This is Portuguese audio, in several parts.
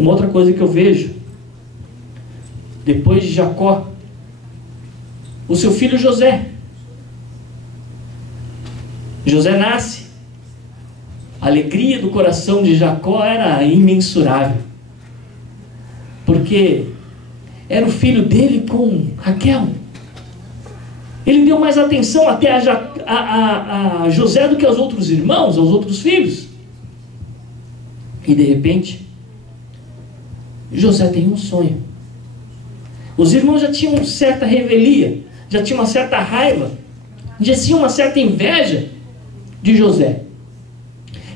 Uma outra coisa que eu vejo, depois de Jacó, o seu filho José. José nasce. A alegria do coração de Jacó era imensurável, porque era o filho dele com Raquel. Ele deu mais atenção até a José do que aos outros irmãos, aos outros filhos. E de repente, José tem um sonho. Os irmãos já tinham certa revelia, já tinham uma certa raiva, já tinham uma certa inveja de José.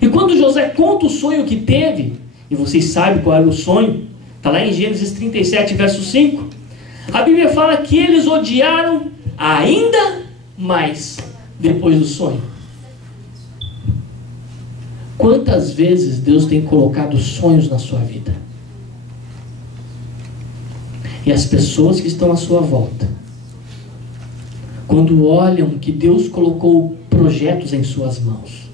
E quando José conta o sonho que teve, e vocês sabem qual era o sonho, está lá em Gênesis 37, verso 5, a Bíblia fala que eles odiaram ainda mais depois do sonho. Quantas vezes Deus tem colocado sonhos na sua vida? E as pessoas que estão à sua volta, quando olham que Deus colocou projetos em suas mãos,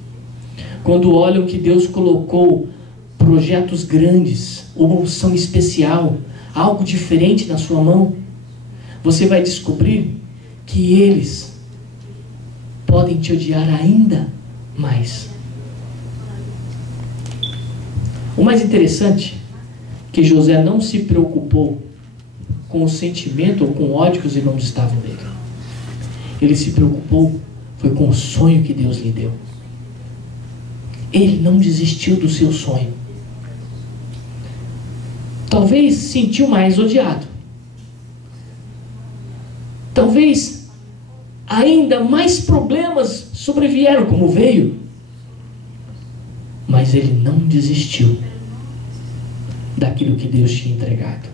quando olham que Deus colocou projetos grandes, uma unção especial, algo diferente na sua mão, você vai descobrir que eles podem te odiar ainda mais. O mais interessante é que José não se preocupou com o sentimento ou com o ódio que os irmãos estavam dele. Ele se preocupou foi com o sonho que Deus lhe deu. Ele não desistiu do seu sonho. Talvez se sentiu mais odiado. Talvez ainda mais problemas sobrevieram como veio. Mas ele não desistiu daquilo que Deus tinha entregado.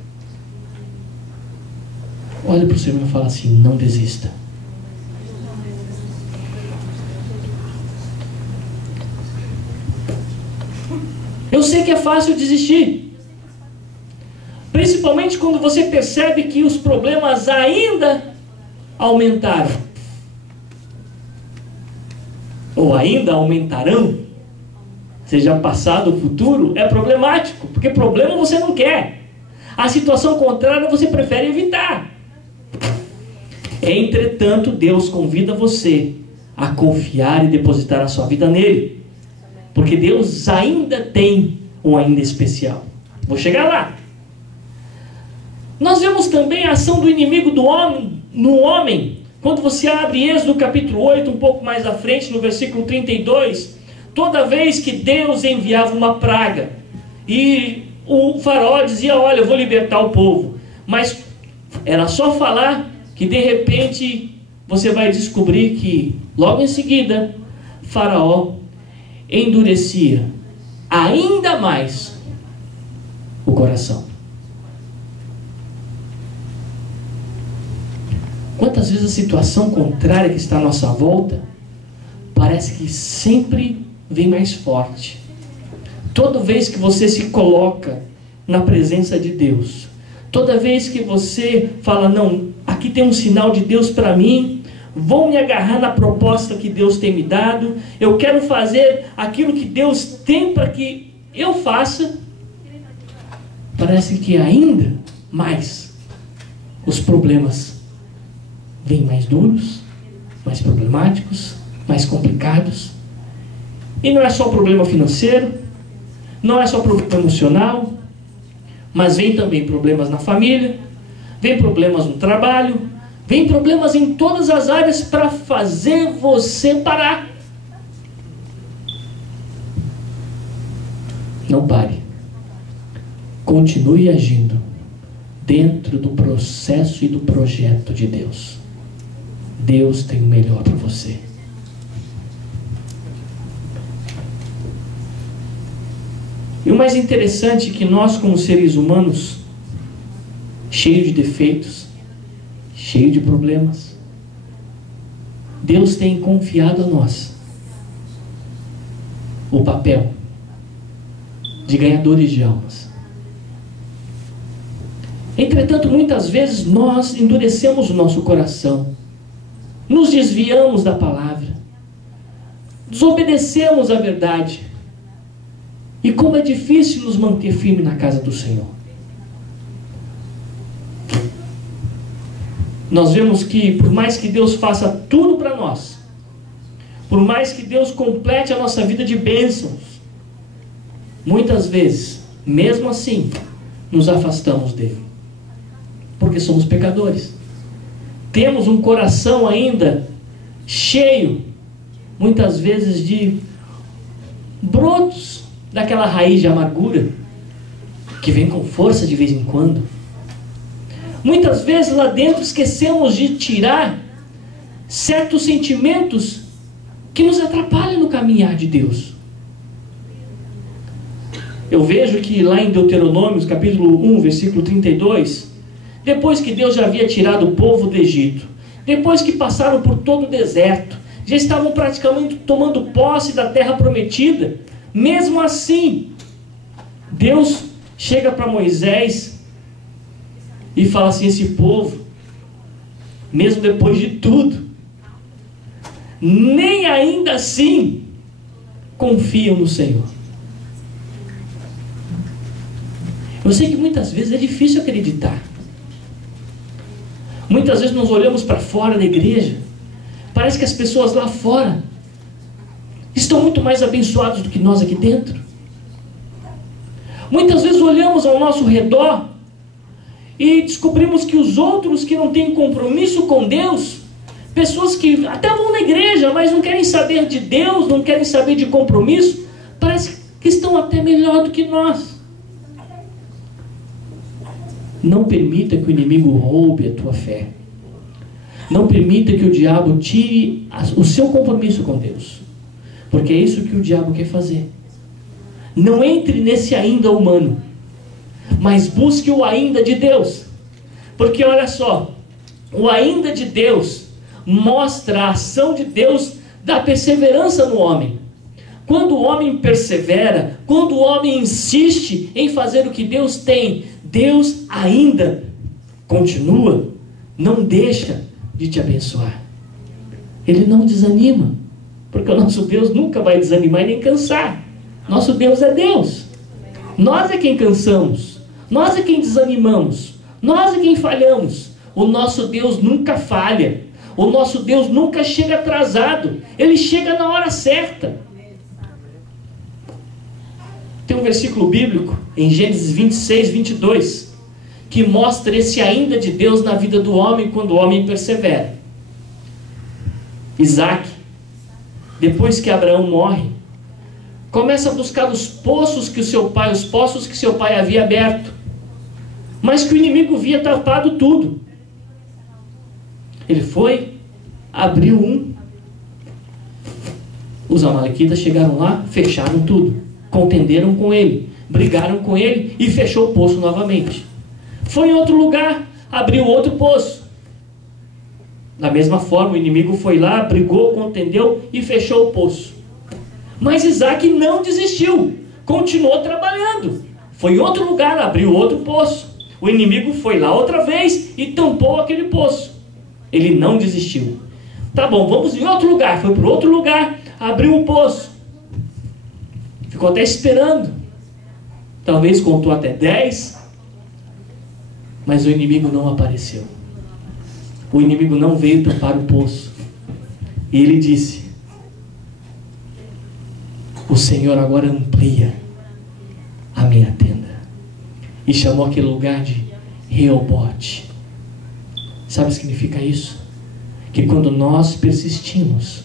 Olha para o seu irmão e fala assim: não desista. Eu sei que é fácil desistir, principalmente quando você percebe que os problemas ainda aumentaram, ou ainda aumentarão, seja passado ou futuro. É problemático, porque problema você não quer, a situação contrária você prefere evitar. Entretanto, Deus convida você a confiar e depositar a sua vida nele, porque Deus ainda tem um ainda especial. Vou chegar lá. Nós vemos também a ação do inimigo do homem, no homem. Quando você abre Êxodo capítulo 8, um pouco mais à frente, no versículo 32, toda vez que Deus enviava uma praga, e o faraó dizia: olha, eu vou libertar o povo, mas era só falar que de repente você vai descobrir que logo em seguida Faraó endurecia ainda mais o coração. Quantas vezes a situação contrária que está à nossa volta parece que sempre vem mais forte. Toda vez que você se coloca na presença de Deus, toda vez que você fala: não, aqui tem um sinal de Deus para mim, vou me agarrar na proposta que Deus tem me dado, eu quero fazer aquilo que Deus tem para que eu faça, parece que ainda mais os problemas vêm mais duros, mais problemáticos, mais complicados. E não é só problema financeiro, não é só problema emocional, mas vem também problemas na família, vem problemas no trabalho, vem problemas em todas as áreas para fazer você parar. Não pare. Continue agindo dentro do processo e do projeto de Deus. Deus tem o melhor para você. E o mais interessante é que nós, como seres humanos, cheios de defeitos, cheios de problemas, Deus tem confiado a nós o papel de ganhadores de almas. Entretanto, muitas vezes nós endurecemos o nosso coração, nos desviamos da palavra, desobedecemos a verdade. E como é difícil nos manter firmes na casa do Senhor. Nós vemos que por mais que Deus faça tudo para nós, por mais que Deus complete a nossa vida de bênçãos, muitas vezes, mesmo assim, nos afastamos dele. Porque somos pecadores. Temos um coração ainda cheio, muitas vezes, de brotos daquela raiz de amargura que vem com força de vez em quando. Muitas vezes lá dentro esquecemos de tirar certos sentimentos que nos atrapalham no caminhar de Deus. Eu vejo que lá em Deuteronômio, capítulo 1, versículo 32, depois que Deus já havia tirado o povo do Egito, depois que passaram por todo o deserto, já estavam praticamente tomando posse da terra prometida, mesmo assim, Deus chega para Moisés e fala assim: esse povo, mesmo depois de tudo, nem ainda assim confiam no Senhor. Eu sei que muitas vezes é difícil acreditar. Muitas vezes nós olhamos para fora da igreja, parece que as pessoas lá fora estão muito mais abençoadas do que nós aqui dentro. Muitas vezes olhamos ao nosso redor e descobrimos que os outros que não têm compromisso com Deus, pessoas que até vão na igreja, mas não querem saber de Deus, não querem saber de compromisso, parece que estão até melhor do que nós. Não permita que o inimigo roube a tua fé. Não permita que o diabo tire o seu compromisso com Deus. Porque é isso que o diabo quer fazer. Não entre nesse ainda humano, mas busque o ainda de Deus. Porque olha só, o ainda de Deus mostra a ação de Deus da perseverança no homem. Quando o homem persevera, quando o homem insiste em fazer o que Deus tem, Deus ainda continua, não deixa de te abençoar. Ele não desanima, porque o nosso Deus nunca vai desanimar e nem cansar. Nosso Deus é Deus. Nós é quem cansamos, nós é quem desanimamos, nós é quem falhamos. O nosso Deus nunca falha, o nosso Deus nunca chega atrasado, Ele chega na hora certa. Tem um versículo bíblico em Gênesis 26, 22, que mostra esse ainda de Deus na vida do homem quando o homem persevera. Isaac, depois que Abraão morre, começa a buscar os poços que seu pai havia aberto, mas que o inimigo havia tapado tudo. Ele foi, abriu um, os amalequitas chegaram lá, fecharam tudo, contenderam com ele, brigaram com ele e fechou o poço novamente. Foi em outro lugar, abriu outro poço. Da mesma forma, o inimigo foi lá, brigou, contendeu e fechou o poço. Mas Isaac não desistiu, continuou trabalhando. Foi em outro lugar, abriu outro poço. O inimigo foi lá outra vez e tampou aquele poço. Ele não desistiu. Tá bom, vamos em outro lugar. Foi para outro lugar, abriu o poço. Ficou até esperando. Talvez contou até 10. Mas o inimigo não apareceu. O inimigo não veio tampar o poço. E ele disse: o Senhor agora amplia a minha tenda. E chamou aquele lugar de Reobote. Sabe o que significa isso? Que quando nós persistimos,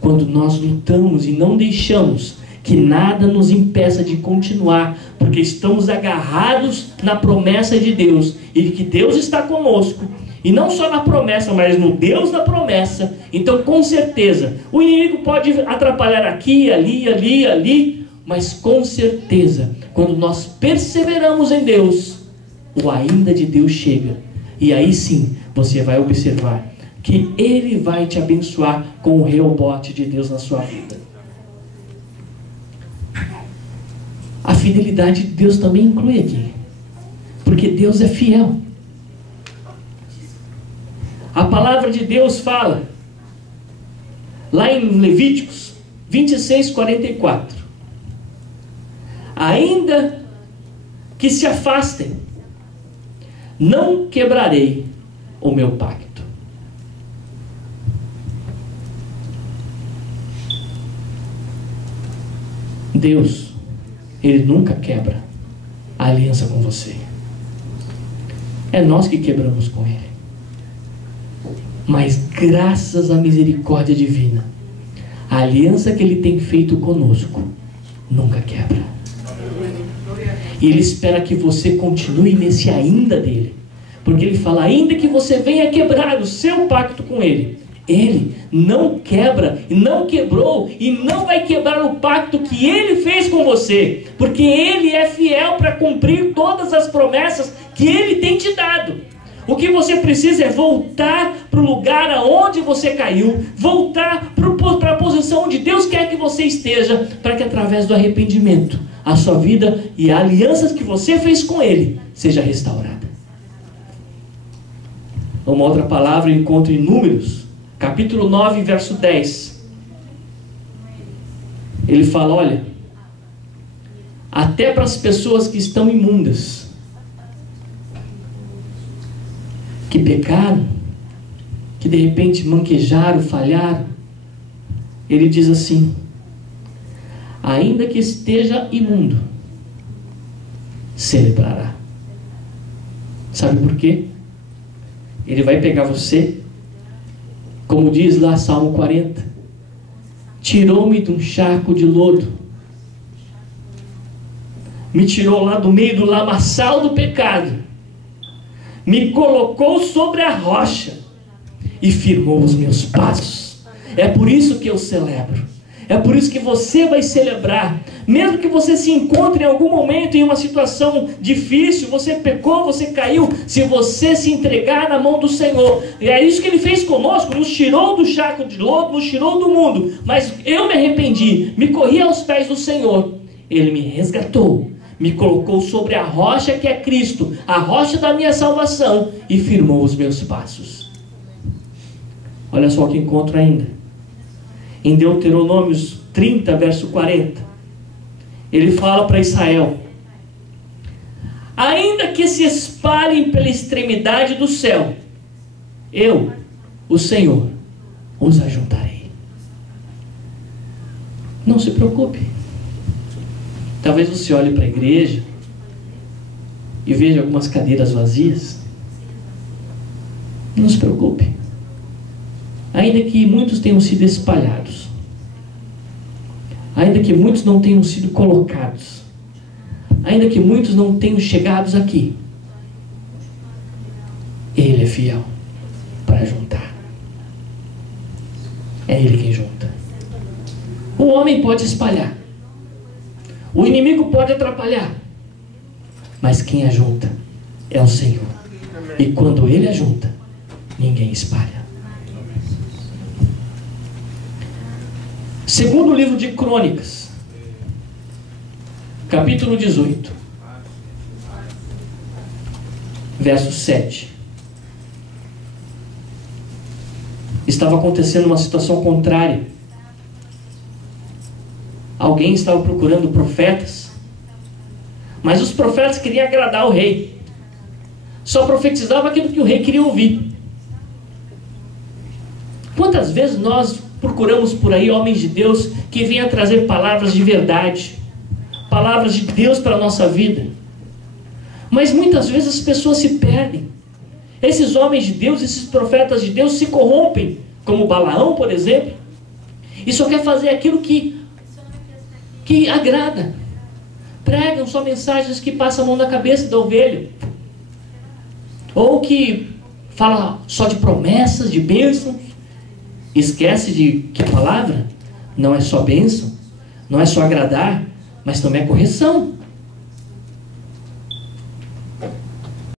quando nós lutamos e não deixamos que nada nos impeça de continuar, porque estamos agarrados na promessa de Deus, e que Deus está conosco, e não só na promessa, mas no Deus da promessa. Então, com certeza, o inimigo pode atrapalhar aqui, ali, mas com certeza, quando nós perseveramos em Deus, o ainda de Deus chega, e aí sim, você vai observar que Ele vai te abençoar com o Reobote de Deus na sua vida. A fidelidade de Deus também inclui aqui, porque Deus é fiel. A palavra de Deus fala, lá em Levíticos 26, 44, ainda que se afastem, não quebrarei o meu pacto. Deus, Ele nunca quebra a aliança com você. É nós que quebramos com Ele. Mas graças à misericórdia divina, a aliança que Ele tem feito conosco nunca quebra. E Ele espera que você continue nesse ainda dele. Porque Ele fala, ainda que você venha quebrar o seu pacto com Ele, Ele não quebra, não quebrou e não vai quebrar o pacto que Ele fez com você. Porque Ele é fiel para cumprir todas as promessas que Ele tem te dado. O que você precisa é voltar para o lugar aonde você caiu, voltar para a posição onde Deus quer que você esteja, para que através do arrependimento, a sua vida e a aliança que você fez com Ele seja restaurada. Uma outra palavra eu encontro em Números, capítulo 9, verso 10. Ele fala, olha, até para as pessoas que estão imundas, que pecaram, que de repente manquejaram, falharam, ele diz assim, ainda que esteja imundo, celebrará. Sabe por quê? Ele vai pegar você, como diz lá Salmo 40, tirou-me de um charco de lodo, me tirou lá do meio do lamaçal do pecado, me colocou sobre a rocha e firmou os meus passos. É por isso que eu celebro. É por isso que você vai celebrar. Mesmo que você se encontre em algum momento em uma situação difícil, você pecou, você caiu, se você se entregar na mão do Senhor, é isso que Ele fez conosco, nos tirou do charco de lodo, nos tirou do mundo, mas eu me arrependi, me corri aos pés do Senhor, Ele me resgatou, me colocou sobre a rocha que é Cristo, a rocha da minha salvação, e firmou os meus passos. Olha só o que encontro ainda em Deuteronômios 30, verso 40. Ele fala para Israel, ainda que se espalhem pela extremidade do céu, eu, o Senhor, os ajuntarei. Não se preocupe. Talvez você olhe para a igreja e veja algumas cadeiras vazias. Não se preocupe. Ainda que muitos tenham sido espalhados, ainda que muitos não tenham sido colocados, ainda que muitos não tenham chegado aqui, Ele é fiel para juntar. É Ele quem junta. O homem pode espalhar, o inimigo pode atrapalhar, mas quem ajunta é o Senhor. E quando Ele ajunta, ninguém espalha. Segundo livro de Crônicas, capítulo 18, verso 7. Estava acontecendo uma situação contrária. Alguém estava procurando profetas, mas os profetas queriam agradar o rei. Só profetizava aquilo que o rei queria ouvir. Quantas vezes nós procuramos por aí homens de Deus que venham trazer palavras de verdade, palavras de Deus para a nossa vida, mas muitas vezes as pessoas se perdem. Esses homens de Deus, esses profetas de Deus se corrompem, como Balaão, por exemplo, e só quer fazer aquilo que agrada. Pregam só mensagens que passam a mão na cabeça da ovelha, ou que fala só de promessas, de bênçãos. Esquece de que a palavra não é só bênção, não é só agradar, mas também é correção.